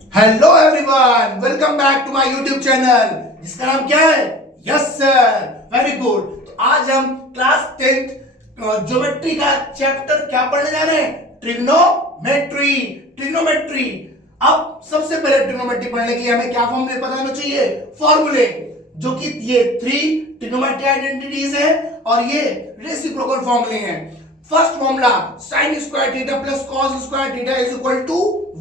Hello everyone, welcome back to my YouTube channel जिसका नाम क्या है? Yes sir, very good. तो आज हम क्लास 10th ज्योमेट्री का चैप्टर क्या पढ़ने जा रहे हैं? ट्रिग्नोमेट्री। ट्रिग्नोमेट्री। अब सबसे पहले ट्रिग्नोमेट्री पढ़ने के लिए हमें क्या फॉर्मूले पता होना चाहिए? फॉर्मूले, जो कि ये 3 ट्रिग्नोमेट्री आइडेंटिटीज है और ये रेसिप्रोकल फॉर्मूले हैं। First formula sin square theta plus cos square theta is equal to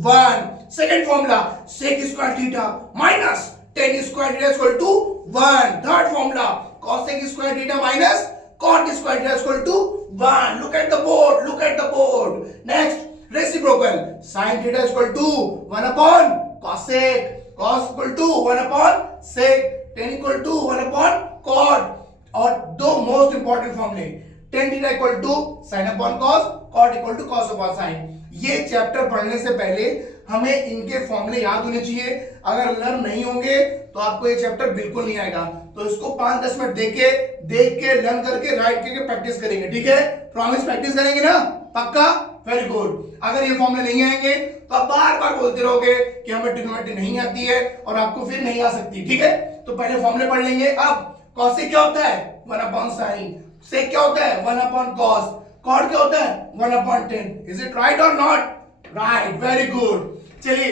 1। Second formula sec square theta minus tan square theta is equal to 1। Third formula cosec square theta minus cot square theta is equal to 1। Look at the board, look at the board. Next reciprocal, sin theta is equal to 1 upon cosec, cos equal to 1 upon sec, tan equal to 1 upon cot। और दो most important फॉर्मूले, tan theta equal to sin upon cos, cot equal to cos upon sin। ये chapter पढ़ने से पहले हमें इनके फॉर्मूले याद होने चाहिए। अगर लर्न नहीं होंगे तो आपको ये चैप्टर बिल्कुल नहीं आएगा। तो इसको 5-10 मिनट देख के लर्न करके राइट करके प्रैक्टिस करेंगे, ठीक है? प्रॉमिस प्रैक्टिस करेंगे ना? पक्का? Very good. अगर ये फॉर्मूले नहीं आएंगे तो आप बार बार बोलते रहोगे कि हमें ट्रिग्नोमेट्री नहीं आती है और आपको फिर नहीं आ सकती, ठीक है? तो पहले फॉर्मूले पढ़ लेंगे। अब cosec क्या होता है? 1 अपॉन sin। sec क्या होता है? 1 अपॉन cos। cot क्या होता है? 1 upon tan। Is it right और नॉट? Right, very good. चलिए,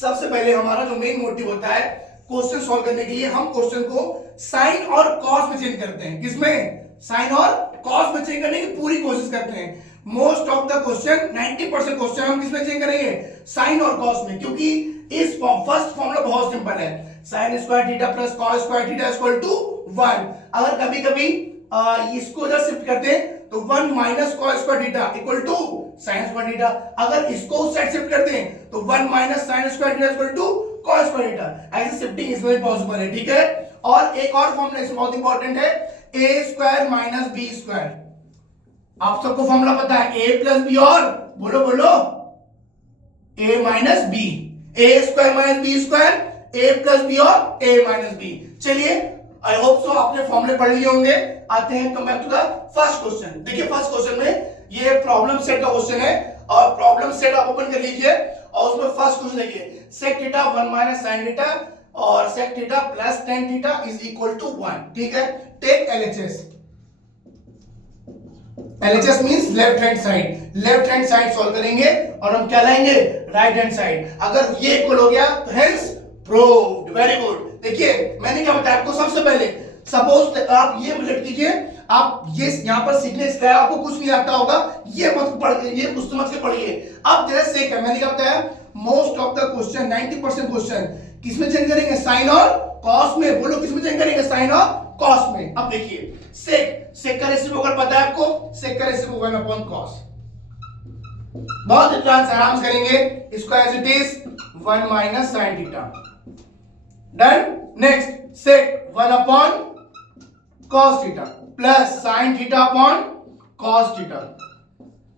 सबसे पहले हमारा जो मेन मोटिव होता है क्वेश्चन सॉल्व करने के लिए, हम क्वेश्चन को साइन और कॉस में चेंज करते हैं। किसमें? साइन और कॉस में चेंज करने की पूरी कोशिश करते हैं। Most of the question, 90% question हम किसमें चेंज करेंगे? साइन और कॉस में, क्योंकि इस फर्स्ट फॉर्मूला बहुत सिंपल है। Sine square theta plus cos square theta is equal to 1। अगर कभी कभी इसको इधर शिफ्ट करते हैं तो 1 minus cos square theta equal to sine square theta. अगर इसको उस साइड शिफ्ट करते हैं तो 1 minus sine square theta equal to cos square theta. ऐसी शिफ्टिंग इसमें भी पॉसिबल है, ठीक है? और एक और फॉर्मूला इसमें बहुत इंपॉर्टेंट है, ए स्क्वायर माइनस बी स्क्वायर। आप सबको फॉर्मूला पता है, ए प्लस बी और बोलो बोलो ए माइनस बी। ए स्क्वायर माइनस बी स्क्वायर, ए प्लस बी और ए माइनस बी। चलिए, आई होप सो आपने फॉर्मूले पढ़ लिए होंगे। आते हैं तो back to the first question. देखिए, फर्स्ट क्वेश्चन में ये प्रॉब्लम सेट का क्वेश्चन है और प्रॉब्लम सेट आप ओपन कर लीजिए और उसमें फर्स्ट क्वेश्चन देखिए, sec theta 1 minus sin theta और sec theta plus tan theta is equal to 1, ठीक है? Take LHS। LHS means left hand side. Left hand side solve करेंगे और हम क्या लाएंगे? Right hand side. अगर ये इक्वल हो गया तो हेंस प्रूव्ड। Very good. देखिए, मैंने क्या बताया आपको? सबसे पहले सपोज आप ये बुलेट कीजिए, आप ये यहां पर सीखने सिखाया, आपको कुछ नहीं आता होगा, ये मत पढ़, ये कुछ समझ के पढ़िए। अब जैसे सेक है, मैंने क्या बताया? Most of the question, 90% question किसमें चेंज करेंगे? साइन और कॉस में। बोलो किसमें चेंज करेंगे? साइन और कॉस में। अब देखिए, सेक का रेसिप्रोकल पता है आपको? सेक का रेसिप्रोकल 1 अपॉन कॉस। बहुत एडवांस आराम से करेंगे इसको, as it is 1 minus sin theta. Done. Next, sec 1 upon cos theta plus sin theta upon cos theta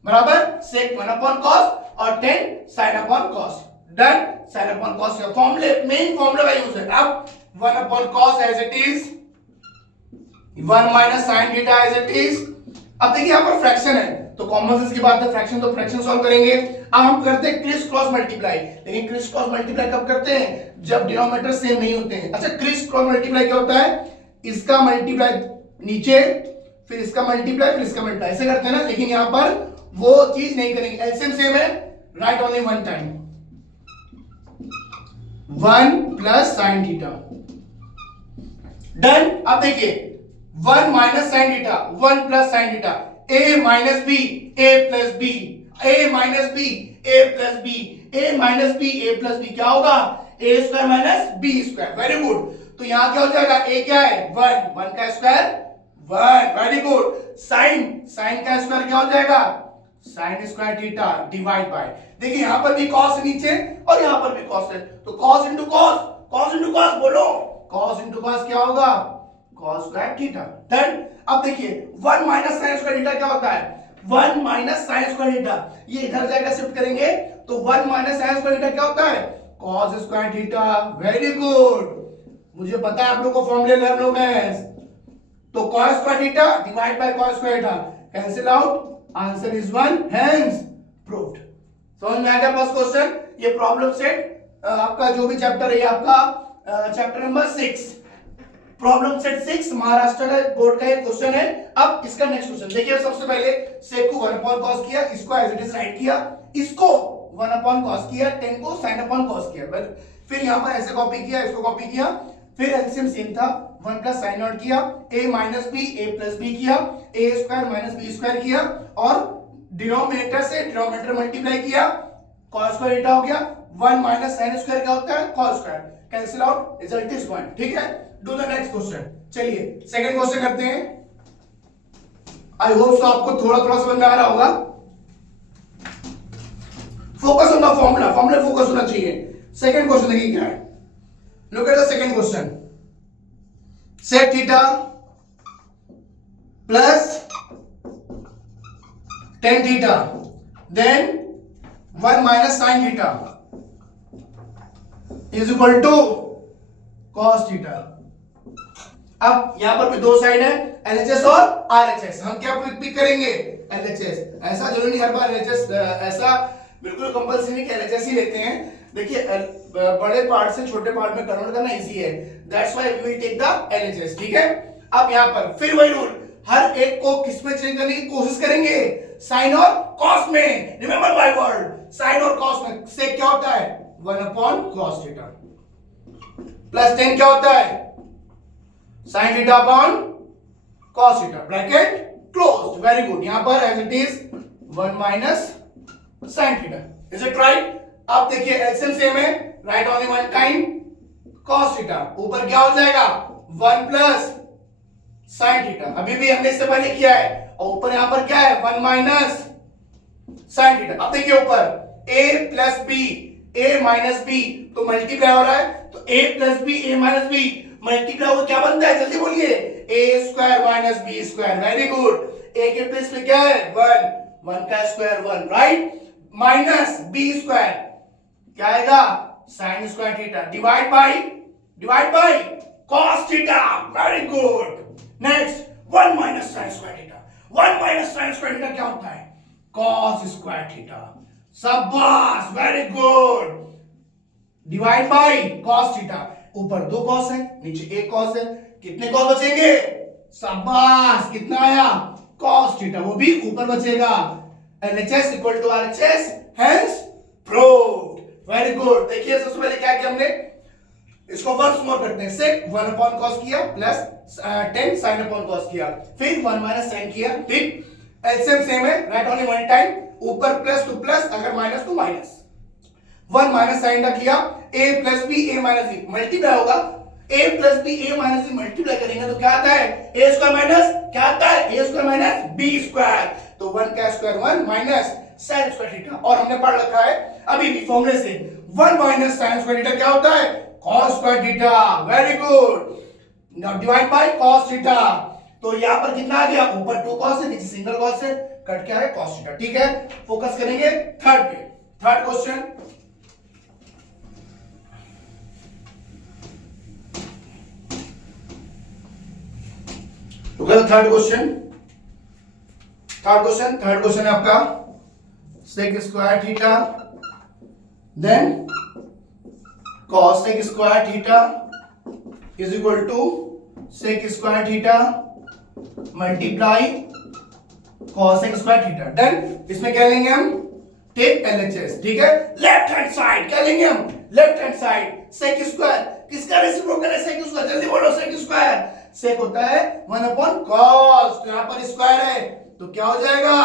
बराबर sec 1 अपॉन cos और tan sin upon cos। Done. sin upon cos का फॉर्मूले, main formula का use है। अब 1 upon cos as it is, 1 minus sin theta as it is. अब देखिए, यहां पर फ्रैक्शन है तो कॉमन सेंस की बात है, फ्रैक्शन तो फ्रैक्शन सॉल्व करेंगे। अब हम करते हैं क्रिस क्रॉस मल्टीप्लाई। लेकिन क्रिस क्रॉस मल्टीप्लाई कब करते हैं? जब डिनोमिनेटर सेम नहीं होते हैं। अच्छा, क्रिस क्रॉस मल्टीप्लाई क्या होता है? इसका मल्टीप्लाई नीचे, फिर इसका मल्टीप्लाई, फिर इसका मल्टीप्लाई, ऐसे करते हैं ना। लेकिन यहां पर वो चीज नहीं करेंगे, एलसीएम सेम है, right only one time. 1 plus sin theta. Done. अब देखिए, 1 minus sin theta, 1 plus sin theta, a minus b, a plus b, a minus b, a plus b, a minus b, a plus b क्या होगा? a square minus b square. Very good. तो यहां क्या हो जाएगा? a क्या है? 1, 1 का स्क्वायर 1। Very good. sin का स्क्वायर क्या हो जाएगा? sin square theta divide bye, देखिए यहां पर भी cos है नीचे और यहां पर भी cos है, तो cos into cos, cos into cos, बोलो cos इंटू cos क्या होगा? cos square theta. डन। अब देखिए, 1 माइनस sin स्क्वायर थीटा क्या होता है? 1 माइनस sin स्क्वायर थीटा, ये इधर जाएगा, शिफ्ट करेंगे तो 1 माइनस sin स्क्वायर थीटा क्या होता है? cos square theta. Very good. मुझे पता है आप लोग को फॉर्मूले लर्न हो गए। तो cos square theta divide by cos square theta, cancel out, answer is 1, hence proved. समझ में आ गया फर्स्ट क्वेश्चन? ये प्रॉब्लम सेट आपका जो भी चैप्टर है आपका chapter number 6 problem set 6 Maharashtra board का एक क्वेश्चन है। अब इसका नेक्स्ट क्वेश्चन देखिए, सबसे पहले sec को 1 upon cos किया, इसको एज इट इज राइट किया, इसको 1 upon cos किया, 10 को sin upon cos किया, फिर यहाँ पर ऐसे कॉपी किया, इसको कॉपी किया, फिर एलसीएम सेम था 1 प्लस साइन नॉट किया, a minus B a plus B किया, a square minus B square किया और डिनोमिनेटर से डिनोमिनेटर मल्टीप्लाई किया, cos स्क्वायर थीटा हो गया, 1 माइनस sin स्क्वायर क्या होता है cos square, cancel out, result is 1। ठीक है, डू द नेक्स्ट क्वेश्चन। चलिए सेकंड क्वेश्चन करते हैं। आई होप सो आपको थोड़ा थोड़ा समझ में आ रहा होगा। Focus on the formula, formula focus होना चाहिए। सेकंड क्वेश्चन देखिए क्या है, look at the second question. Sec theta plus tan theta then 1 minus sine theta is equal to cos theta. अब यहां पर भी दो साइड है, एलएचएस और आरएचएस। हम क्या पिक करेंगे, एलएचएस। ऐसा जरूरी नहीं हर बार एलएचएस, ऐसा बिल्कुल कंपल्सरी नहीं कि एलएचएस ही लेते हैं। देखिए बड़े पार्ट से छोटे पार्ट में कन्वर्ट करना इजी है, that's why we will take the LHS. ठीक है, अब यहां पर फिर वही रूल, हर एक को किस में चेंज करने की कोशिश करेंगे, साइन और कॉस में। रिमेंबर माय वर्ड, साइन और कॉस में से क्या होता है 1 अपॉन कॉस थीटा प्लस 10 क्या होता है sin theta upon cos theta, bracket closed. Very good, यहां पर as it is 1 minus sin theta, is it right. अब देखिए एलसीएम सेम है, right only one time cos theta, ऊपर क्या हो जाएगा 1 प्लस sin थीटा, अभी भी हमने इससे पहले किया है, और ऊपर यहां पर क्या है 1 माइनस sin थीटा। अब देखिए ऊपर a plus B, a minus B तो मल्टीप्लाई हो रहा है, तो a plus B a minus B multiply हो क्या बनता है, जल्दी बोलिए, a square minus B square. Very good, a के प्लेस में क्या है 1, 1 का square 1, right, minus B square क्या आएगा sine square theta divide by cos theta. Very good, next 1 minus sine square theta, 1 minus sine square theta क्या होता है कॉस स्क्वायर थीटा। शाबाश, very good, divide by cos theta, ऊपर 2 cos है, नीचे 1 cos है, कितने कॉस बचेंगे, शाबाश, कितना आया कॉस थीटा, वो भी ऊपर बचेगा। LHS equal to RHS, hence proved. Very good, देखिए सबसे पहले क्या किया हमने, इसको वंस मोर करते हैं, सेक 1 अपॉन कॉस किया प्लस 10 sin अपॉन कॉस किया, फिर 1 माइनस sin किया, ठीक, एलसीएम सेम है, राइट ओनली वन टाइम, ऊपर प्लस टू प्लस, अगर minus two minus, 1 minus sine का किया, a plus B a minus B multiply होगा, a plus B a minus B multiply करेंगे तो क्या आता है a स्क्वायर माइनस क्या आता है a square minus b square, तो 1 का square 1 minus sine square theta. और हमने पढ़ रखा है अभी भी फॉर्मूले से 1 माइनस साइन स्क्वायर थीटा क्या होता है cos square theta. Very good, now divide by cos theta, तो यहां पर कितना आ गया, ऊपर 2 cos है, नीचे सिंगल cos है, कट क्या है cos थीटा। ठीक है, फोकस करेंगे थर्ड पे, थर्ड क्वेश्चन। थर्ड क्वेश्चन है आपका sec square theta then cosec square theta is equal to sec square theta multiply cosec square theta. Then इसमें क्या लेंगे हम, टेक एलएचएस। ठीक है, लेफ्ट हैंड साइड क्या लेंगे हम, left hand side sec square किसका रेसिप्रोकल है, सेक स्क्वायर, जल्दी बोलो, सेक स्क्वायर सेक होता है 1 अपॉन कॉस, तो यहां पर स्क्वायर है तो क्या हो जाएगा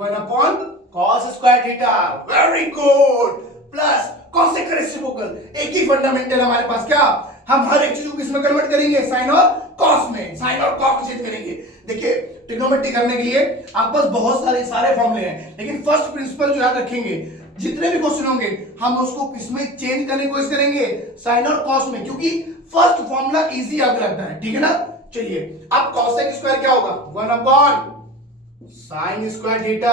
1 upon cos square theta. Very good, plus cosec का रेसिप्रोकल, एक ही फंडामेंटल हमारे पास, क्या हम हर एक चीज को किसमें कन्वर्ट करेंगे, साइन और कॉस में, साइन और कॉस को चेंज करेंगे। देखिए ट्रिग्नोमेट्री करने के लिए आपके पास बहुत सारे फॉर्मूले हैं, लेकिन फर्स्ट प्रिंसिपल जो याद रखेंगे, जितने भी क्वेश्चन होंगे हम उसको किसमें चेंज करने की कोशिश करेंगे, साइन और कॉस में, क्योंकि फर्स्ट फॉर्मूला इजी याद रखना है। ठीक है ना, चलिए अब cos सेक स्क्वायर क्या होगा 1 अपॉन साइन स्क्वायर थीटा,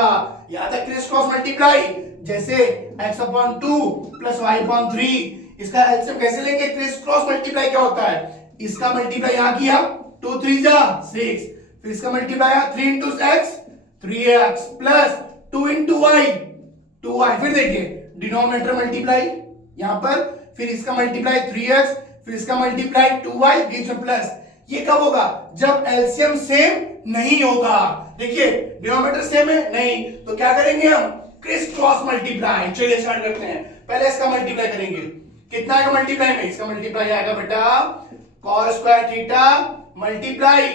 याद है क्रिस क्रॉस मल्टीप्लाई, जैसे x upon 2 plus y upon 3, इसका एलसीएम कैसे लेंगे, क्रिस क्रॉस मल्टीप्लाई क्या होता है, इसका मल्टीप्लाई यहां किया 2 3 जा 6, फिर इसका multiply 3 into x 3x plus 2 into y 2y, फिर देखिए डिनोमिनेटर मल्टीप्लाई, यहां पर फिर इसका मल्टीप्लाई 3x, फिर इसका मल्टीप्लाई 2y, बीच में प्लस। ये कब होगा? जब एलसीएम सेम नहीं होगा। देखिए डिनोमिनेटर सेम है नहीं, तो क्या करेंगे हम? Chris cross multiply. चलिए स्टार्ट करते हैं। पहले इसका मल्टीप्लाई करेंगे। कितना आएगा मल्टीप्लाई में? इसका मल्टीप्लाई आएगा बेटा cos square theta multiply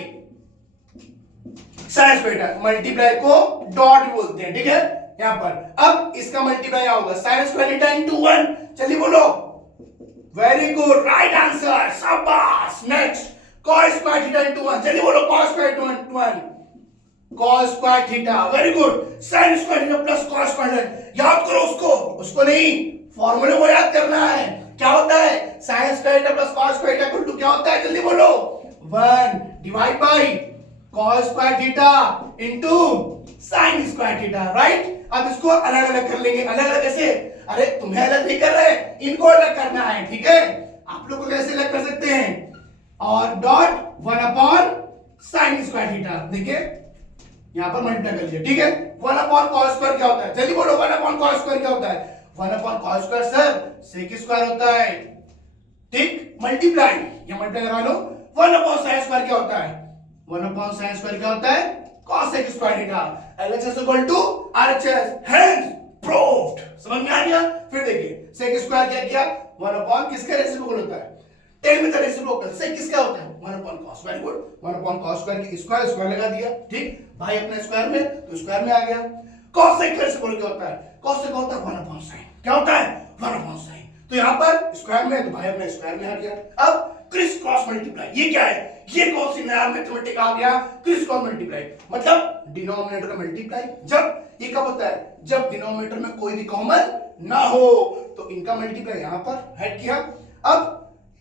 sign square theta. Multiply co dot बोलते हैं, ठीक है। यहां पर अब इसका मल्टीप्लाई होगा साइन स्क्वायर थीटा इनटू 1। चलिए बोलो, वेरी गुड, राइट आंसर, शाबाश। Next cos square theta into 1। चलिए बोलो cos square into 1, cos square theta, very good. sin square theta plus cos square, याद करो उसको नहीं, फॉर्मूले को याद करना है। क्या होता है? sin square theta plus cos square theta equal to क्या होता है? जल्दी बोलो, 1 divide by cos square theta into sin square theta, right. अब इसको अलग अलग कर लेंगे। अलग अलग कैसे? अरे तुम्हें अलग नहीं कर रहे, इनको अलग करना है, ठीक है। आप लोग को कैसे अलग कर सकते हैं? और dot 1 upon sine square theta, देखिए यहां पर मल्टीप्लाई कर लिया, ठीक है। 1 अपॉन cos स्क्वायर क्या होता है? जल्दी बोलो, 1 अपॉन cos स्क्वायर क्या होता है? 1 upon cos square sir sec square होता है, ठीक। मल्टीप्लाई या मल्टीप्लाई लगा लो। 1 अपॉन sin स्क्वायर क्या होता है? 1 अपॉन sin स्क्वायर क्या होता है? cos sec square theta. LHS equal to RHS, hence proved. समझ में आ गया? फिर देखिए sec स्क्वायर क्या किया? 1 अपॉन किसका रेसिप्रोकल होता है? 10 में रेसिप्रोकल sec किसका होता है? 1 upon cos, very good. 1 upon cos square की स्क्वायर स्क्वायर लगा दिया, ठीक। भाई अपने स्क्वायर में तो स्क्वायर में आ गया। cos sec का रेसिप्रोकल क्या होता है? cos sec होता है 1 अपॉन sin। क्या होता है? 1 अपॉन sin। तो यहां पर स्क्वायर में तो भाई अपने स्क्वायर में आ गया। अब क्रिस क्रॉस मल्टीप्लाई, ये क्या है? ये कौन सी नया मैथमेटिक आ गया? क्रिस क्रॉस मल्टीप्लाई मतलब डिनोमिनेटर का मल्टीप्लाई। जब ये कब होता है? जब डिनोमिनेटर में कोई भी कॉमन ना हो। तो इनका मल्टीप्लाई यहां पर ऐड किया। अब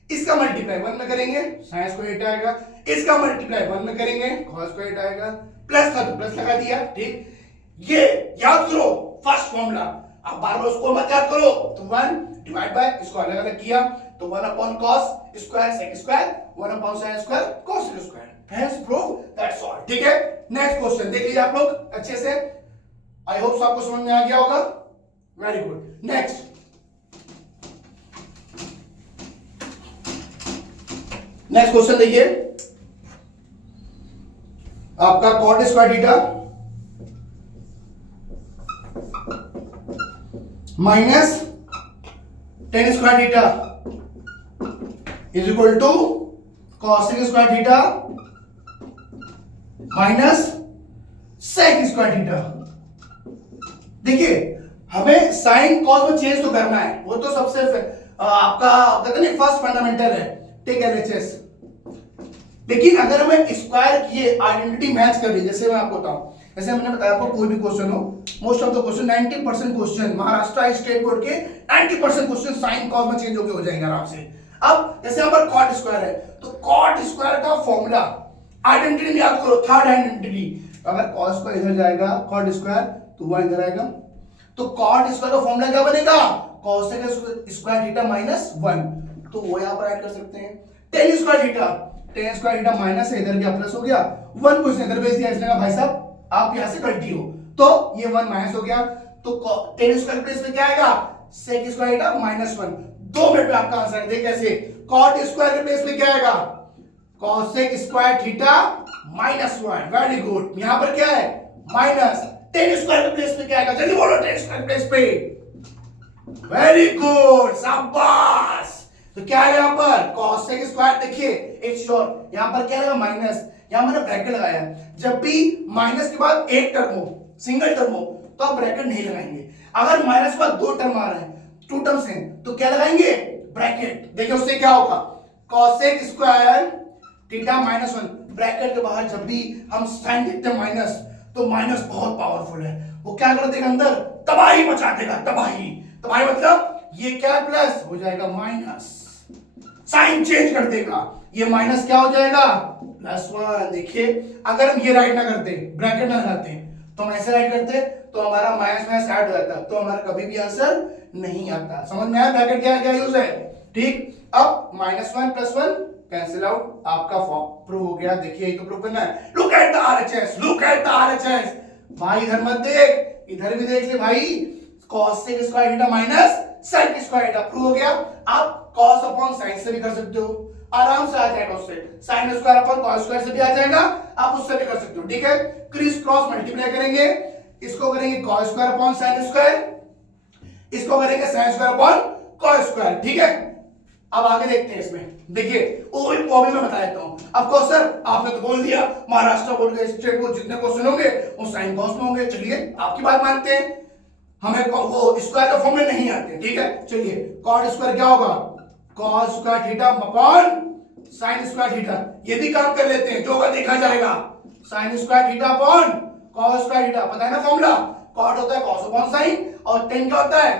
इसका मल्टीप्लाई 1 में करेंगे, sin स्क्वायर थीटा आएगा। इसका मल्टीप्लाई 1 में करेंगे, cos स्क्वायर थीटा आएगा। प्लस था तो प्लस लगा दिया, ठीक। ये याद करो फर्स्ट फॉर्मूला, अब बार बार उसको मत याद करो। तो 1 डिवाइड बाय, इसको अलग अलग किया तो 1 upon cos square sec square, 1 upon sin square cos square, hence prove, that's all, ठीक है। नेक्स्ट क्वेश्चन देख लीजिए आप लोग अच्छे से। आई होप आपको समझ में आ गया होगा, वेरी गुड। नेक्स्ट क्वेश्चन देखिए, आपका cot square theta minus tan square theta is equal to cos square theta minus sec square theta. देखिए हमें साइन कॉस में चेंज तो करना है, वो तो सबसे आपका कहते हैं फर्स्ट फंडामेंटल है, टेक एलएचएस। लेकिन अगर हमें स्क्वायर की आइडेंटिटी मैच कर रही है, जैसे मैं आपको बताऊं, जैसे मैंने बताया आपको कोई भी क्वेश्चन हो, most of the question 90% question Maharashtra state board के 90% क्वेश्चन साइन कॉस में चेंज होके हो जाएंगे आराम से। अब जैसे यहाँ पर कॉट स्क्वायर है, तो कॉट स्क्वायर का फॉर्मूला आइडेंटिटी याद करो, थर्ड आइडेंटिटी। अगर कॉस स्क्वायर इधर जाएगा कॉट स्क्वायर तो वह इधर आएगा, तो कॉट स्क्वायर का फॉर्मूला क्या बनेगा? cos स्क्वायर थीटा माइनस 1, तो वो यहां पर ऐड कर सकते हैं। tan स्क्वायर थीटा माइनस है, इधर क्या प्लस हो गया, 1 को इसने इधर भेज दिया, इसने कहा भाई साहब आप यहां से गलती हो, तो ये 1 माइनस हो गया, तो tan स्क्वायर प्लस में क्या आएगा? sec square theta minus 1। 2 minute में आपका आंसर है, देखिए कैसे। cot स्क्वायर के प्लेस में क्या आएगा? cos square theta minus 1, very good. यहां पर क्या है? माइनस। tan स्क्वायर के प्लेस पे क्या आएगा? जल्दी बोलो, tan स्क्वायर प्लेस पे, वेरी गुड, शाबाश। तो क्या है यहां पर? cos स्क्वायर, देखिए इट्स शॉर्ट, यहां पर क्या लगा? माइनस, यहां मैंने ब्रैकेट लगाया। जब भी माइनस के बाद एक टर्म हो, सिंगल टर्म हो, तो आप ब्रैकेट नहीं लगाएंगे। अगर माइनस के बाद 2 टर्म आ रहे हैं, 2 टर्म्स हैं, तो क्या लगाएंगे? ब्रैकेट। देखिए उससे क्या होगा? cos square theta minus 1, bracket के बाहर जब भी हम साइन देखते हैं माइनस, तो माइनस बहुत पावरफुल है, वो क्या कर देगा? अंदर तबाही मचा देगा, तबाही। तबाही मतलब ये क्या प्लस हो जाएगा माइनस, साइन चेंज कर देगा, ये माइनस क्या हो जाएगा? +1। देखिए अगर हम ये राइट ना करते, ब्रैकेट ना लगाते, तो हम ऐसे राइट करते, तो हमारा माइनस माइनस ऐड हो जाता, तो हमारा कभी भी आंसर नहीं आता। समझ में आया ब्रैकेट क्या क्या यूज है? ठीक। अब -1 + 1 कैंसिल आउट, आपका प्रूव हो गया। देखिए ये तो प्रूव करना है। Look at the RHS, look at the RHS. भाई इधर मत देख, इधर भी देख ले भाई। cos square theta minus sine की स्क्वायर थीटा प्रूव हो गया। आप कॉस अपॉन साइन से भी कर सकते हो, आराम से आ जाएगा उससे, sine square upon cos square से भी आ जाएगा, आप उससे भी कर सकते हो। ठीक है, क्रिस क्रॉस मल्टीप्लाई करेंगे, इसको करेंगे cos square upon sine square, इसको करेंगे sine square upon cos square. ठीक है, अब आगे देखते हैं इसमें। देखिए वो भी मैं बता देता हूं। अब को सर आपने तो बोल दिया महाराष्ट्र बोर्ड के स्टेट बोर्ड जितने क्वेश्चन होंगे वो साइन कॉस में होंगे। चलिए आपकी बात मानते हैं, हमें वो स्क्वायर का फॉर्मूला नहीं आते। ठीक है, चलिए कॉट स्क्वायर क्या होगा, cos square theta upon sine square theta, ये भी काम कर लेते हैं, जो होगा देखा जाएगा। Sign square theta upon cos square theta, पता है ना फॉर्मूला, कॉट होता है कॉस अपॉन साइन और टेन क्या होता है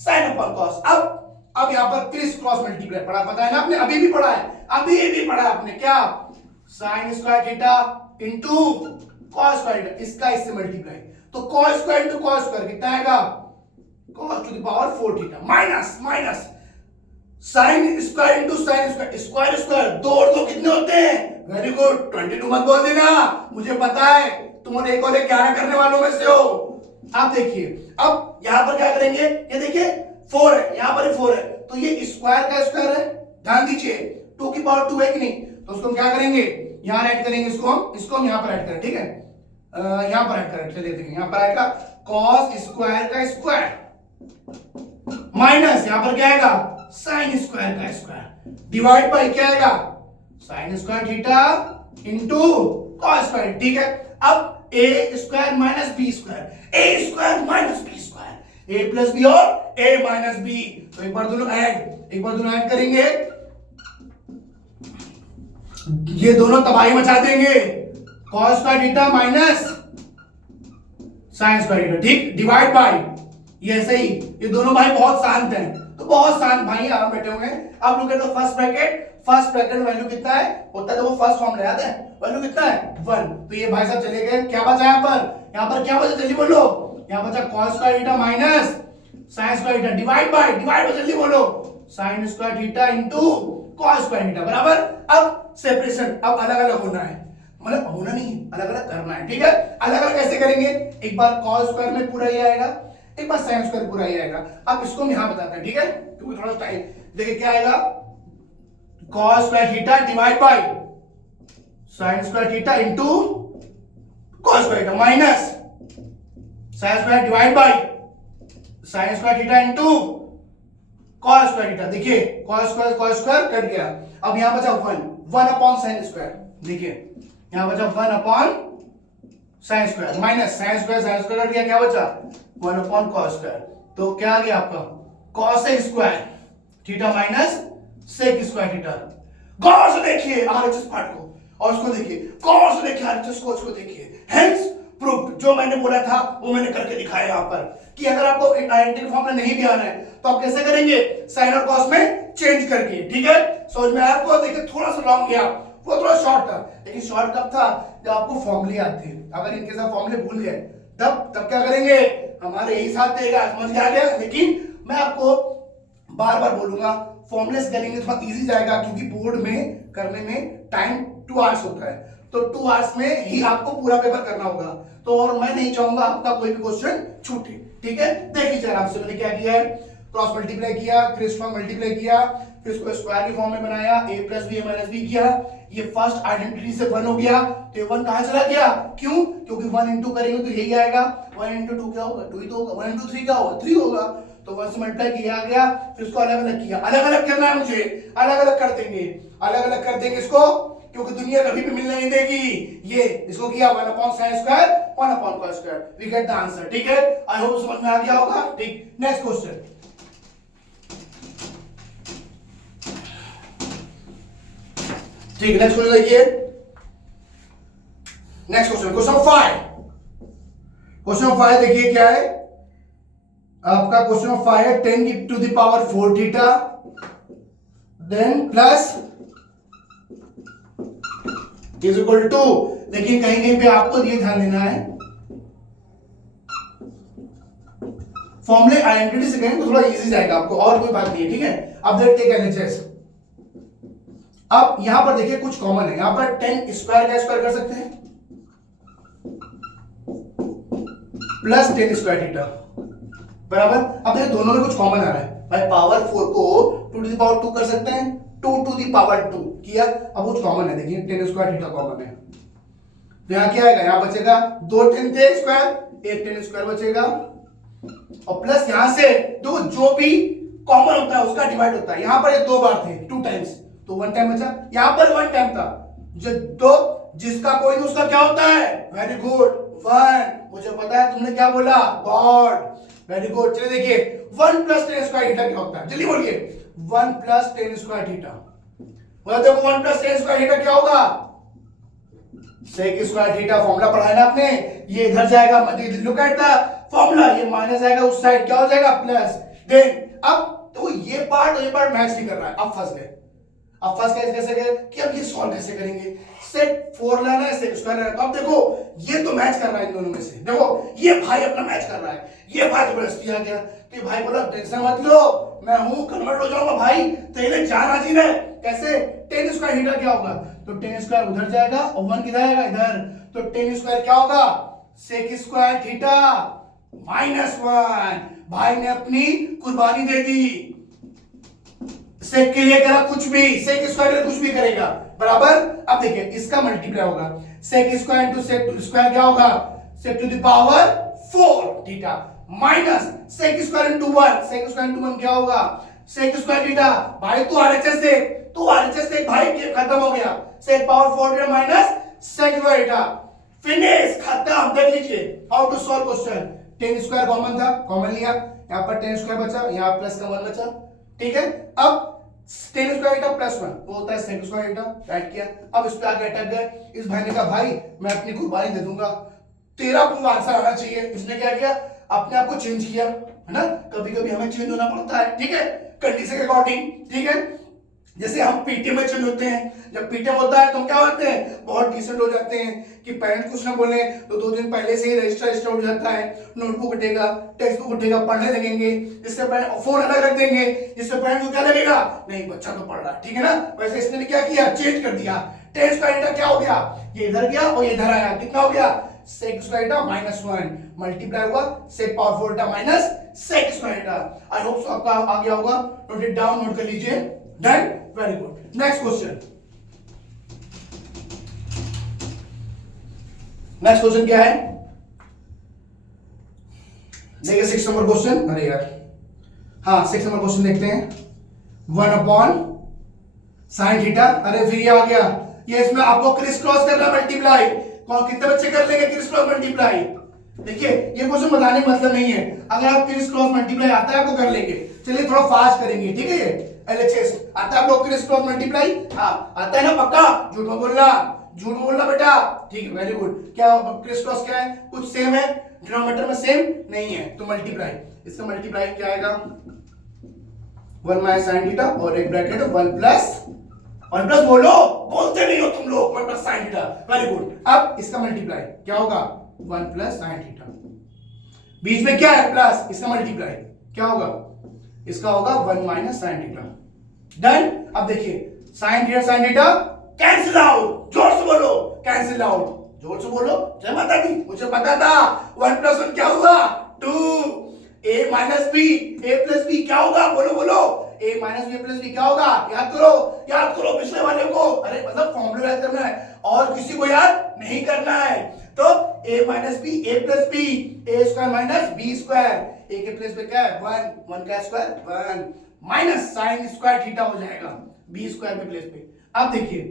साइन अपॉन कॉस। अब यहां पर क्रिस क्रॉस मल्टीप्लाई पढ़ा, पता है ना आपने, अभी भी पढ़ा है, अभी भी पढ़ा है आपने, क्या sine square theta into cos square theta, इसका इससे मल्टीप्लाई, तो cos square into cos square कितना आएगा, cos to the power 4 theta minus sine square into sine square, square square दो और दो कितने होते हैं, वेरी गुड 22 मत बोल देना, मुझे पता है तुम एक और एक क्या करने वालों में से हो। आप देखिए अब यहां पर क्या करेंगे, ये देखिए 4 है, यहां पर 4 है, तो ये स्क्वायर का स्क्वायर है, ध्यान दीजिए 2 की पावर 2 है कि नहीं, तो उसको हम क्या करेंगे यहां ऐड करेंगे, इसको हम यहां पर ऐड करें। ठीक है, यहां पर ऐड करें, चलिए देखिए यहां पर आएगा cos स्क्वायर का स्क्वायर माइनस यहां पर क्या आएगा साइन स्क्वायर का स्क्वायर डिवाइड बाय क्या आएगा sine square theta into cos square. ठीक है, अब a square minus B square, a square minus B square, a plus B और a माइनस बी, तो एक बार दोनों ऐड करेंगे, ये दोनों तबाही मचा देंगे, cos square theta minus sine square theta, ठीक, डिवाइड बाय ये ऐसे ही, ये दोनों भाई बहुत शांत हैं, तो बहुत शांत भाई यहां बैठे हुए हैं। आप लोग कहते हो फर्स्ट ब्रैकेट में वैल्यू कितना है होता है, तो वो फर्स्ट फॉर्म ले आते हैं, वैल्यू कितना है 1, तो ये भाई साहब चले गए, क्या बचा यहां पर क्या बचा, जल्दी बोलो, यहां बचा cos square theta minus sin square theta divide bye जल्दी बोलो sin square theta into cos square theta बराबर। अब सेपरेशन अब अलग अलग होना है, मतलब होना नहीं अलग अलग करना है। ठीक है, अलग अलग कैसे करेंगे, एक बार cos स्क्वायर में पूरा ये आएगा, एक बार sin स्क्वायर पूरा ये आएगा। अब इसको हम यहां बताते हैं, ठीक है, क्योंकि थोड़ा टाइम, देखिए क्या आएगा cos square theta divide bye sin square theta into cos square theta minus sin square divide bye sin square theta into cos square theta. देखिए cos स्क्वायर कट गया, अब यहां बचा 1 अपॉन sin स्क्वायर, देखिए यहां बचा 1 upon sin square minus sin square cut गया, क्या बचा 1 अपॉन cos स्क्वायर, तो क्या आ गया आपका cos square theta minus sec square theta. गौर से देखिए आरएचएस पार्ट को और उसको देखिए, गौर से देखिए आरएचएस को, उसको देखिए, हेंस प्रूव्ड, जो मैंने बोला था वो मैंने करके दिखाया यहाँ पर, कि अगर आपको आइडेंटिटी फॉर्मूला नहीं भी आना है तो आप कैसे करेंगे साइन और कॉस में चेंज करके। ठीक है, समझ में आपको, देखिए थोड़ा सा लॉन्ग गया, वो थोड़ा शॉर्ट था, लेकिन शॉर्ट कब था जब आपको फॉर्मूले आते हैं, अगर इनके साथ फॉर्मूले भूल गए तब क्या करेंगे, हमारे यही साथ देगा, समझ आ गया। लेकिन मैं आपको बार बार बोलूंगा फॉर्मूले करेंगे थोड़ा इजी जाएगा, क्योंकि बोर्ड में करने में टाइम 2 आवर्स होता है, तो 2 आवर्स में ही आपको पूरा पेपर करना होगा, तो और मैं नहीं चाहूंगा आपका कोई भी क्वेश्चन छूटे। ठीक है, देख लीजिए आराम से, मैंने क्या किया है, क्रॉस मल्टीप्लाई किया, क्रिस फॉर्म मल्टीप्लाई किया, फिर इसको स्क्वायर के फॉर्म में बनाया, a plus B minus B किया, ये फर्स्ट आइडेंटिटी से 1 हो गया, तो ये 1 कहां चला गया, क्यों, क्योंकि 1 इंटू करेंगे तो यही आएगा, 1 इंटू 2 क्या होगा 2 ही तो होगा, 1 इंटू 3 क्या होगा 3 होगा, तो 1 से मल्टीप्लाई किया गया, फिर इसको अलग अलग किया, अलग अलग करना है मुझे, अलग अलग कर देंगे इसको, क्योंकि दुनिया कभी भी मिलने नहीं देगी। ये इसको किया 1 upon sin square 1 upon cos square, we get the answer. ठीक है, आई होप समझ में आ गया होगा। ठीक, नेक्स्ट क्वेश्चन, ठीक, नेक्स्ट क्वेश्चन देखिए, नेक्स्ट क्वेश्चन 5 देखिए क्या है आपका, क्वेश्चन 5 है 10 to the power 4 theta then plus is equal to, लेकिन कहीं पे आपको ये ध्यान देना है, फॉर्मूले आइडेंटिटी से कहेंगे तो थोड़ा इजी जाएगा आपको, और कोई बात नहीं है। ठीक है, अब देखते हैं एलएचएस। अब यहां पर देखिए कुछ कॉमन है, यहां पर 10 स्क्वायर का स्क्वायर कर सकते हैं प्लस 10 स्क्वायर थीटा बराबर। अब देखिए दोनों में कुछ कॉमन आ रहा है, भाई पावर 4 को 2 टू द पावर 2 कर सकते हैं, 2 टू द पावर 2 किया। अब कुछ कॉमन है, देखिए टेन स्क्वायर थीटा कॉमन है, तो यहाँ क्या आएगा, यहाँ बचेगा 2 टेन थे स्क्वायर, 1 टेन स्क्वायर बचेगा, और प्लस यहां से दो जो भी कॉमन होता है उसका डिवाइड होता है। यहां पर ये 2 बार थे, 2 टाइम्स, तो 1 टाइम बचा, यहां पर 1 टाइम था, जो तो जिसका कोई नहीं उसका क्या होता है, वेरी गुड 1, मुझे पता है तुमने क्या बोला, गॉड, वेरी गुड। चलिए देखिए 1 प्लस टेन स्क्वायर थीटा क्या होता है, जल्दी बोलिए, 1 प्लस टेन स्क्वायर थीटा, बोला देखो 1 प्लस टेन स्क्वायर थीटा क्या होगा, सेक स्क्वायर थीटा, फॉर्मूला पढ़ा है ना आपने, ये इधर जाएगा, लुक एट द फॉर्मूला, ये माइनस आएगा उस साइड, क्या हो जाएगा प्लस, देन अब तो ये पार्ट मैच नहीं कर रहा है, अब फंस गए, अब फंस गए कैसे गए कि अब ये सॉल्व कैसे करेंगे, सेक 4 लाना है, सेक स्क्वायर लाना है, तो अब देखो ये तो मैच कर रहा है इन दोनों में से, देखो ये भाई अपना मैच कर रहा है, ये भाई जबरदस्ती आ गया, तो भाई बोला टेंशन मत लो, मैं हूं कन्वर्ट हो जाऊंगा भाई, तेरे जान हाजिर है, कैसे, टेन स्क्वायर थीटा क्या होगा, तो टेन स्क्वायर उधर जाएगा और 1 किधर आएगा इधर, तो टेन स्क्वायर क्या होगा, सेक स्क्वायर थीटा -1, भाई ने अपनी कुर्बानी दे दी, सेक के लिए करा कुछ भी, सेक स्क्वायर के लिए कुछ भी करेगा, बराबर। अब देखिए इसका मल्टीप्लाई होगा, sec square into sec square क्या होगा, sec to the power 4 theta minus sec square into 1, sec square into 1 क्या होगा, सेक स्क्वायर थीटा, भाई तू आरएचएस देख, तू आरएचएस देख भाई, खत्म हो गया, sec power 4 theta minus sec square theta, finish, खत्म। देख लीजिए how to solve question, tan square common था, कॉमन लिया, यहाँ पर टेन स्क्वायर बचा, यहाँ प्लस का 1 बचा, ठीक है। अब टेन स्क्वायर थीटा प्लस 1 वो होता है सेक स्क्वायर थीटा, राइट किया। अब इस पे आके अटक गए, इस भाई ने कहा भाई मैं अपनी कुर्बानी दे दूंगा, तेरा पूरा आंसर आना चाहिए, इसने क्या किया, अपने आप को चेंज किया, है ना, कभी कभी हमें चेंज होना पड़ता है, ठीक है, कंडीशन के अकॉर्डिंग, ठीक है। जैसे हम पीटीएम में चेंज होते हैं, जब पीटीएम होता है तो हम क्या होते हैं, बहुत डिसेंट हो जाते हैं कि पेरेंट्स कुछ ना बोले तो 2 दिन पहले से ही रजिस्टर हो जाता है, नोटबुक उठेगा, टेक्स्ट बुक उठेगा, पढ़ने लगेंगे, इससे फोन अलग रख देंगे, जिससे पेरेंट्स को क्या लगेगा, नहीं बच्चा तो पढ़ रहा है, ठीक है ना। वैसे इसने क्या किया, चेंज कर दिया, टेन स्क्वायर थीटा क्या हो गया, ये इधर गया और ये इधर आया, कितना हो गया, सेक स्क्वायर थीटा -1 मल्टीप्लाई हुआ sec power 4 theta minus sec square theta. I hope so आपका आ गया होगा, नोट इट डाउन, नोट कर लीजिए, done, very good. Next question, next question क्या है, देखिए 6 नंबर क्वेश्चन, अरे यार हाँ 6 नंबर क्वेश्चन देखते हैं, 1 अपॉन साइन थीटा, अरे फिर ये आ गया, ये इसमें आपको क्रिस क्रॉस करना, मल्टीप्लाई, कौन कितने बच्चे कर लेंगे क्रिस क्रॉस मल्टीप्लाई, देखिए ये क्वेश्चन बताने का मतलब नहीं है, अगर आप क्रिस क्रॉस मल्टीप्लाई आता है आपको कर लेंगे, चलिए थोड़ा फास्ट करेंगे, ठीक है। ये एलएचएस आता है आपको, क्रिस क्रॉस मल्टीप्लाई, हाँ आता है ना पक्का, झूठ मत बोलना, झूठ बोलना बेटा, ठीक है, वेरी गुड। क्या क्रिस क्रॉस क्या है, कुछ सेम है, डिनोमिनेटर में सेम नहीं है, तो मल्टीप्लाई, इसका मल्टीप्लाई क्या आएगा, 1 माइनस साइन थीटा और एक ब्रैकेट 1 प्लस बोलो, बोलते नहीं हो तुम लोग, 1 plus sine theta, very good. अब इसका मल्टीप्लाई क्या होगा, 1 प्लस साइन थीटा, बीच में क्या है प्लस, इसका मल्टीप्लाई क्या होगा, इसका होगा 1 माइनस साइन थीटा, डन। अब देखिए साइन थीटा कैंसिल आउट, जोर से बोलो, कैंसिल आउट, जोर से बोलो, जय माता दी, मुझे पता था 1 प्लस 1 क्या हुआ 2, a minus B, a plus B क्या होगा, बोलो बोलो, a minus B plus B क्या होगा, याद करो पिछले वाले को, अरे मतलब फॉर्मूला याद करना है और किसी को याद नहीं करना है, तो a minus B, a plus B, a square minus B square, a के प्लेस पे क्या है 1 का square 1 minus sine square theta हो जाएगा b स्क्वायर के प्लेस पे। अब देखिए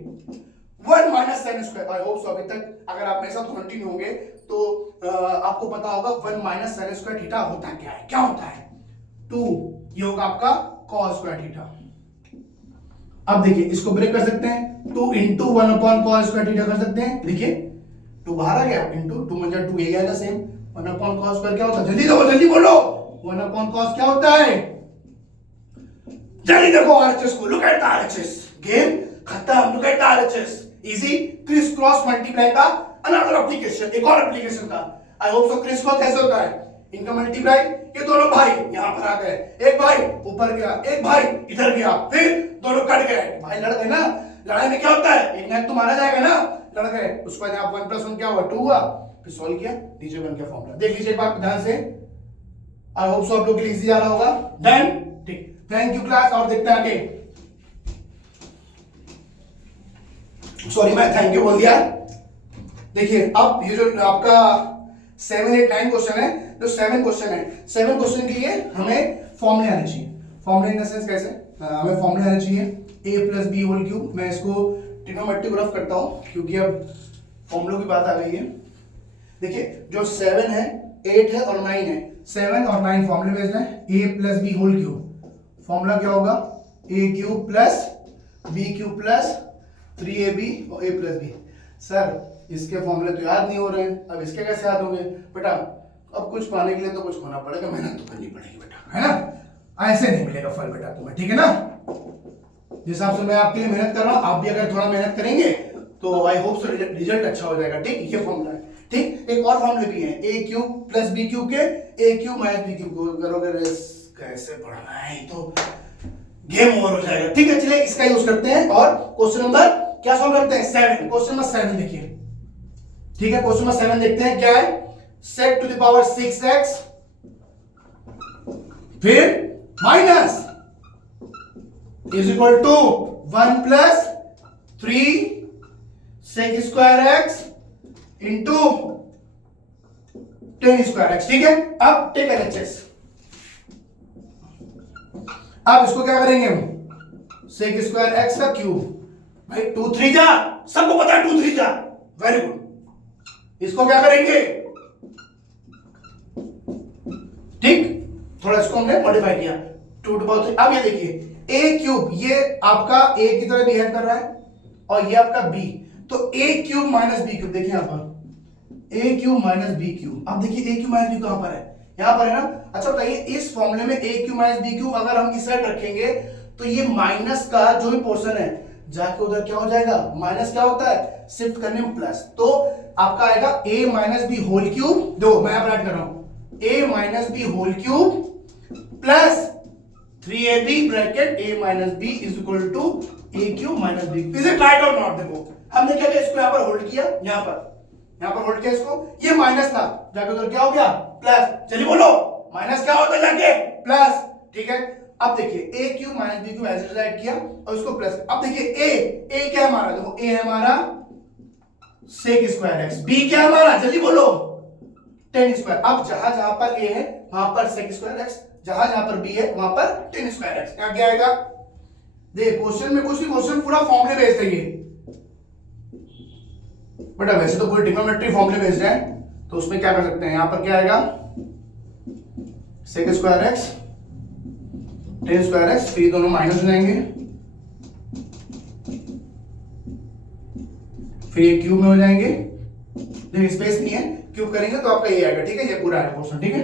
1 माइनस साइन स्क्वायर, आई होप सो अभी तक अगर आप मेरे साथ कंटिन्यू होंगे तो आपको पता होगा 1 माइनस साइन स्क्वायर थीटा होता क्या है, क्या होता है 2, ये होगा आपका cos स्क्वायर थीटा। अब देखिए इसको ब्रेक कर सकते हैं, 2 into 1 upon cos square theta कर सकते हैं, देखिए 2 बाहर आ गया, इंटू 2 में 2 ये आएगा सेम, 1 अपॉन cos स्क्वायर क्या होता है, जल्दी बोलो 1 अपॉन cos क्या होता है, जल्दी देखो आरएचएस को, look at the RHS, game खत्म, look at the RHS, easy criss cross multiply का अनदर एप्लीकेशन, एक और एप्लीकेशन था। I hope so criss cross कैसे होता है, इनका मल्टीप्लाई, ये दोनों भाई यहां पर आ गए, एक भाई ऊपर गया, एक भाई इधर गया, फिर दोनों कट गए, भाई लड़ गए ना, लड़ाई में क्या होता है, एक ना एक तो मारा जाएगा ना, लड़ गए, उसके बाद आप 1 प्लस 1 क्या हुआ 2 हुआ, फिर सॉल्व किया, नीचे बन गया फॉर्मूला, देख लीजिए एक बार ध्यान से, आई होप सो आप लोग के लिए इजी आ रहा होगा, डन, ठीक, थैंक यू क्लास। और देखते हैं आगे। सॉरी मैं थैंक यू बोल दिया। देखिए अब ये जो आपका 7, 8, 9 क्वेश्चन है, जो 7 क्वेश्चन है, 7 क्वेश्चन के लिए हमें फॉर्मूले आने चाहिए। फॉर्मूले इन द सेंस कैसे, हमें फॉर्मूले आने चाहिए a plus B whole cube. मैं इसको ट्रिग्नोमेट्रिक ग्राफ करता हूँ क्योंकि अब फॉर्मूलों की बात आ गई है। देखिए जो 7 है, 8 है और 9 है, 7 और 9 फॉर्मूले बेस्ड है। a plus B whole cube, formula क्या होगा, a cube plus b cube plus 3ab और a प्लस बी। सर इसके फॉर्मूले तो याद नहीं हो रहे हैं, अब इसके कैसे याद होंगे बेटा? अब कुछ पाने के लिए तो कुछ होना पड़ेगा, मेहनत तो करनी पड़ेगी बेटा, है ना? ऐसे नहीं मिलेगा फल बेटा तुम्हें, ठीक है ना? जिस हिसाब से मैं आपके लिए मेहनत कर रहा हूं, आप भी अगर थोड़ा मेहनत करेंगे तो आई होप सो रिजल्ट अच्छा हो जाएगा। ठीक, ये फॉर्मूला है। ठीक, एक और फॉर्मूले भी है, a cube plus b cube के a cube minus b cube करोगे, कैसे पढ़ना है, तो गेम ओवर हो जाएगा। ठीक है, चलिए इसका यूज करते हैं और क्वेश्चन नंबर क्या सॉल्व करते हैं, 7। क्वेश्चन नंबर 7 देखिए। ठीक है, क्वेश्चन नंबर 7 देखते हैं क्या है। sec to the power 6x फिर minus is equal to 1 plus 3 sec square x into 10 square x। ठीक है, अब टेक LHS। अब इसको क्या करेंगे हम, sec स्क्वायर x का क्यूब, भाई 2 3 जा, सबको पता है 2 3 जा, वेरी गुड। इसको क्या करेंगे, ठीक, थोड़ा इसको हमने मॉडिफाई किया, 2 टू पावर 3। अब ये देखिए a क्यूब, ये आपका a की तरह बिहेव कर रहा है और ये आपका b, तो a cube minus b cube. देखिए यहां पर a cube minus b cube. अब देखिए a क्यूब माइनस b कहां पर है, यहां पर है ना। अच्छा बताइए, इस फॉर्मूले में a cube minus b cube अगर हम इस साइड रखेंगे तो ये माइनस का जो भी पोर्शन है जाके उधर क्या हो जाएगा, माइनस क्या होता है, शिफ्ट करने में प्लस, तो आपका आएगा a minus B whole cube. दो मैं यहां पर ऐड कर रहा हूं, a minus B whole cube plus 3ab bracket a minus b is equal to a cube minus b। Is it right और नॉट? देखो हमने क्या किया, इसको यहां पर होल्ड किया, यहां पर होल्ड किया इसको, ये माइनस था, जाके उधर क्या हो गया, प्लस। चलिए बोलो माइनस क्या होता है जाके, प्लस। ठीक है, अब देखिए a cube minus b cube ऐसे राइट किया और इसको प्लस। अब देखिए a क्या है हमारा, देखो a है हमारा sec स्क्वायर x, b क्या है हमारा, जल्दी बोलो, 10 स्क्वायर। अब जहां जहां पर a है वहां पर sec स्क्वायर x, जहां जहां पर b है वहां पर 10 स्क्वायर x। क्या आएगा, देख क्वेश्चन में कुछ नहीं, क्वेश्चन पूरा फॉर्मूले बेस्ड है ये बेटा। वैसे तो पूरी ट्रिग्नोमेट्री फॉर्मूले बेस्ड है, तो उसमें क्या कर सकते हैं, यहां पर क्या आएगा, sec square x 10 square x, फिर दोनों माइनस हो जाएंगे, फिर ये क्यूब में हो जाएंगे। देखिए स्पेस नहीं है, क्यूब करेंगे तो आपका ये आएगा। ठीक है, ये पूरा है पोर्शन। ठीक है,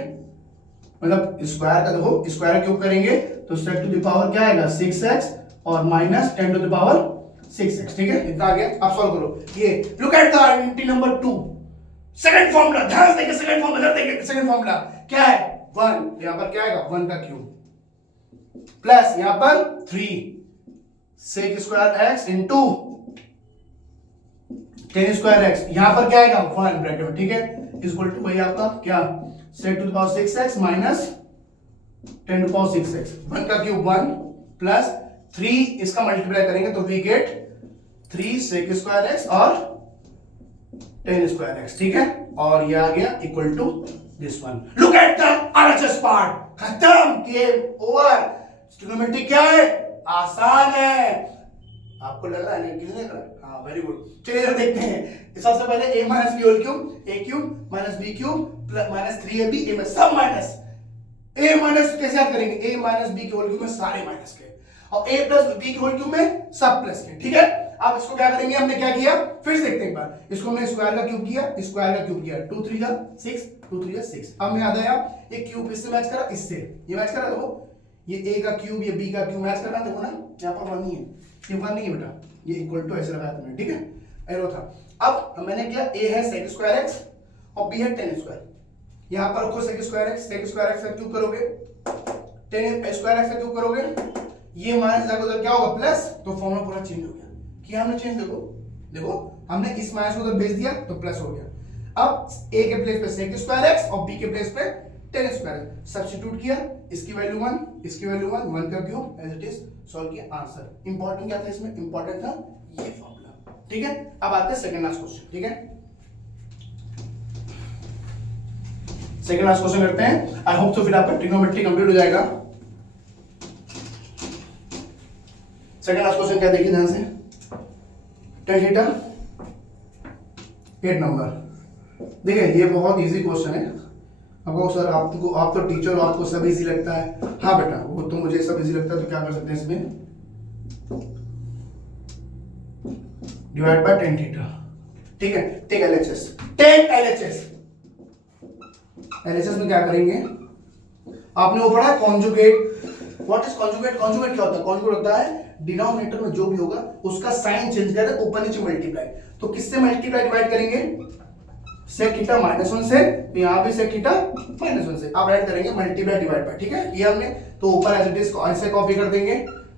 मतलब स्क्वायर का देखो, स्क्वायर क्यूब करेंगे तो sec टू द पावर क्या आएगा, 6x और minus 10 to the power 6x। ठीक है, इतना आ गया। अब सॉल्व करो ये, look at the identity number 2, second formula, ध्यान से देखिए, सेकंड फॉर्मूला देखिए, सेकंड फॉर्मूला क्या है, 1, यहां पर क्या आएगा 1 का क्यूब प्लस यहां पर 3 sec square x into 10 square x, यहां पर क्या आएगा 1 ब्रैकेट में। ठीक है, इज इक्वल टू वही आपका क्या, sec to the power 6x minus 10 to power 6x, 1 का क्यूब 1 प्लस 3, इसका मल्टीप्लाई करेंगे तो we get 3 sec square x और 10 स्क्वायर x। ठीक है, और ये आ गया equal to this one. Look at the RHS part, खत्म, गेम ओवर। ट्रिग्नोमेट्री क्या है, आसान है। आपको लग रहा है नहीं, किसने करा, हाँ वेरी गुड। चलिए इधर देखते हैं। सबसे पहले a minus B whole cube, a cube minus b cube plus minus 3ab, a में सब माइनस, a माइनस कैसे याद करेंगे, a माइनस b के होल क्यूब में सारे माइनस के, और a प्लस b के होल क्यूब में सब प्लस के। ठीक है, अब इसको क्या करेंगे, हमने क्या किया, फिर से देखते हैं एक बार। इसको हमने स्क्वायर का क्यूब किया, स्क्वायर का क्यूब किया, 2 3 जा 6, 2 3 जा 6। अब मैं याद आया, ये क्यूब इससे मैच करा, इससे ये मैच करा, देखो ये a का क्यूब, ये b का क्यूब मैच करना, देखो ना यहाँ पर 1 नहीं है, ये 1 नहीं है बेटा, ये इक्वल टू ऐसे लगाया तुमने। ठीक है, एरो था। अब मैंने किया, a है sec स्क्वायर x और b है 10 स्क्वायर, यहां पर रखो sec square x, sec square x का क्यूब करोगे, 10 स्क्वायर x का क्यूब करोगे, ये माइनस जाकर उधर क्या होगा प्लस, तो फॉर्मूला पूरा चेंज हो गया। किया हमने चेंज, देखो देखो हमने इस माइनस को उधर भेज दिया तो प्लस हो गया। अब a के प्लेस पे sec स्क्वायर x और b के प्लेस पे टेन स्क्वायर सब्स्टिट्यूट किया, इसकी वैल्यू 1, इसकी वैल्यू 1, 1 का cube as it is solve किया, आंसर। इंपॉर्टेंट क्या था इसमें? इंपॉर्टेंट था ये फॉर्मूला, ठीक है। अब आते हैं सेकंड लास्ट क्वेश्चन, ठीक है। सेकंड लास्ट क्वेश्चन करते हैं, आई होप तो फिर आपका ट्रिग्नोमेट्री कंप्लीट हो जाएगा। सेकंड लास्ट क्वेश्चन क्या, देखिए ध्यान से, tan थीटा 8 नंबर। देखिए ये बहुत इजी क्वेश्चन है। अब सर आप तो टीचर हो, आपको सब इजी लगता है। हाँ बेटा, वो तो मुझे सब इजी लगता है, तो क्या कर सकते हैं इसमें, डिवाइड बाय tan थीटा, ठीक है। Take LHS, take LHS. LHS में क्या करेंगे, आपने वो पढ़ा conjugate. What is conjugate? Conjugate क्या होता है? कॉन्जुगेट होता है डिनोमिनेटर में जो भी होगा उसका साइन चेंज कर ऊपर नीचे मल्टीप्लाई। तो किससे मल्टीप्लाई डिवाइड करेंगे? सेक थीटा -1 से, तो यहां भी सेक थीटा -1 से आप ऐड करेंगे, मल्टीप्लाई डिवाइड बाय, ठीक है। ये हमने तो ऊपर एज इट इज ऐसे कॉपी कर देंगे,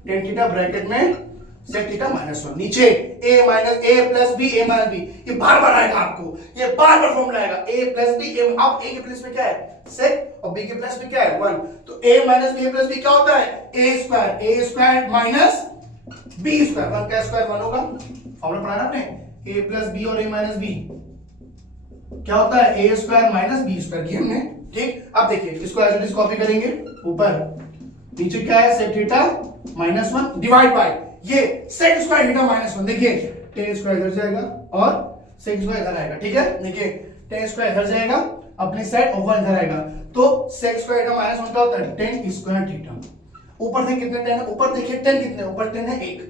tan थीटा ब्रैकेट में सेक थीटा -1, नीचे a minus a plus b, a minus b। ये बार बार आएगा आपको, ये बार बार फॉर्मूला आएगा, a प्लस b, अब a के प्लेस में क्या है? सेक, और b के प्लेस में क्या है? 1। तो a minus b plus b क्या होता है? a square minus b square, 1 का स्क्वायर 1 होगा। फॉर्मूला पढ़ा ना आपने, a प्लस b और a माइनस b क्या होता है? a square minus b square किया हमने, ठीक। अब देखिए इसको एज इट इज कॉपी करेंगे, ऊपर नीचे क्या है? सेक थीटा -1 डिवाइड बाय ये सेक स्क्वायर थीटा -1। देखिए tan स्क्वायर इधर जाएगा और सेक स्क्वायर इधर आएगा, ठीक है। देखिए tan स्क्वायर इधर जाएगा अपनी साइड और 1 इधर आएगा, तो सेक स्क्वायर थीटा -1 क्या होता है? tan square theta. ऊपर से कितने tan है? ऊपर देखिए tan कितने, ऊपर tan है 1,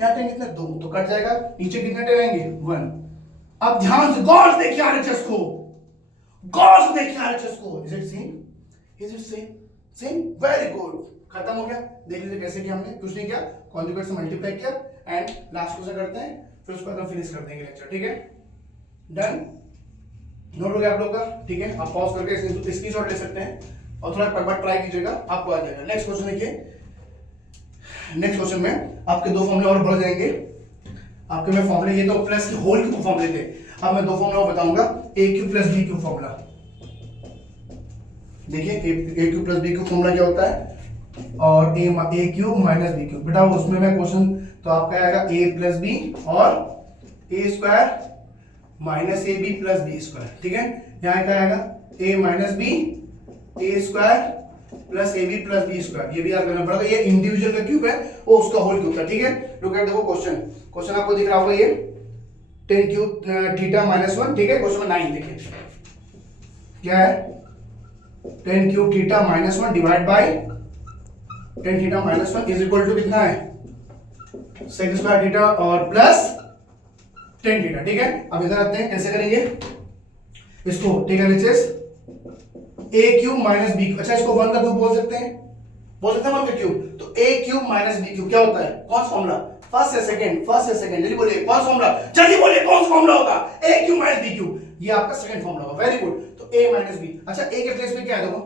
यहाँ tan कितने 2, तो कट जाएगा, नीचे कितने tan आएंगे? 1। अब ध्यान से गौर से देखिए आरएचएस को, गौर से देखिए आरएचएस को। Is it same? Is it same? Same, very good, खत्म हो गया। देख लीजिए कैसे किया हमने, कुछ नहीं किया, कॉन्जुगेट से मल्टीप्लाई किया एंड लास्ट क्वेश्चन करते हैं, फिर उसके बाद हम फिनिश कर देंगे लेक्चर, ठीक है। डन, नोट हो गया आप लोग का, ठीक है। आप पॉज करके स्क्रीनशॉट ले सकते हैं और थोड़ा एक बार ट्राई कीजिएगा, आपको आ जाएगा। नेक्स्ट क्वेश्चन देखिए, नेक्स्ट क्वेश्चन में आपके दो फॉर्मूले और बढ़ जाएंगे। आपके में फॉर्मूले, ये तो प्लस के होल क्यूब फॉर्मूले थे, अब मैं दो फॉर्मूला बताऊंगा, a cube plus b cube formula. देखिए a cube plus b cube formula क्या होता है, और a cube minus b cube. बेटा उसमें मैं क्वेश्चन तो आपका आएगा a प्लस b और a square minus A B plus B square, ठीक है। यहाँ क्या आएगा? a minus B, a square plus A B plus B square, ये भी याद करना पड़ेगा। ये इंडिविजुअल का क्यूब है, वो उसका होल क्यूब था, ठीक है। लुक एट, देखो क्वेश्चन, क्वेश्चन आपको दिख रहा होगा ये tan क्यूब थीटा -1, ठीक है। क्वेश्चन 9 देखिए क्या है, tan cube theta -1 divide by tan theta -1 is equal to कितना है? सेक स्क्वायर थीटा और प्लस tan थीटा, ठीक है। अब इधर आते हैं, कैसे करेंगे इसको, ठीक है। a क्यूब माइनस b, अच्छा इसको 1 का क्यूब बोल सकते हैं, 1 का क्यूब। तो a cube minus b cube क्या होता है? कौन सा फॉर्मूला? फर्स्ट या सेकंड? फर्स्ट या सेकंड? जल्दी बोलिए कौन सा फॉर्मूला, जल्दी बोलिए कौन सा फॉर्मूला होगा? a cube minus b cube, ये आपका सेकंड फॉर्मूला होगा, वेरी गुड। तो a माइनस b, अच्छा a के प्लेस में क्या है? देखो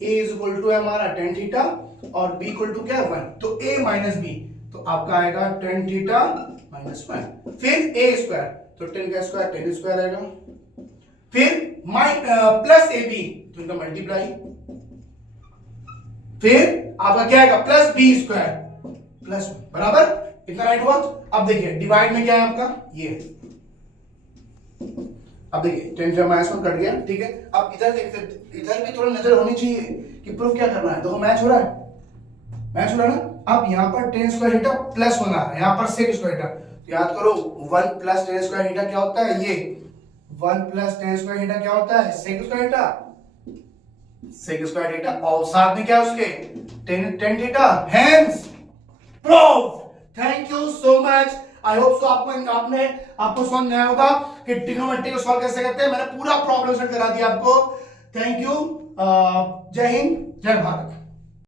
a इज इक्वल टू है हमारा tan थीटा और b इक्वल टू क्या है? 1। तो a माइनस b, तो आपका आएगा tan थीटा -1, फिर a स्क्वायर, तो tan का स्क्वायर tan स्क्वायर आएगा, फिर प्लस ए बी, तो इनका मल्टीप्लाई, फिर आपका क्या आएगा? प्लस बी स्क्वायर प्लस, बराबर, इतना राइट हुआ। अब देखिए डिवाइड में क्या है आपका? ये, अब देखिए tan थीटा -1 कट गया, ठीक है। अब इधर देखते, इधर भी थोड़ा नजर होनी चाहिए कि प्रूफ क्या करना है। देखो मैच हो रहा है, मैच हो रहा है ना। अब यहाँ पर tan स्क्वायर थीटा प्लस 1 आ रहा है, यहाँ पर sec स्क्वायर थीटा, तो याद करो 1 प्लस tan स्क्वायर थीटा क्या होता है? ये 1 प्लस tan स्क्वायर थीटा क्या होता है? sec square theta, sec square theta, और साथ में क्या है उसके? tan theta, hence proof. Thank you so much, I hope सो आपको समझ में आया होगा कि ट्रिग्नोमेट्री को सॉल्व कैसे करते हैं। मैंने पूरा प्रॉब्लम सेट करा दिया आपको। थैंक यू, जय हिंद, जय भारत।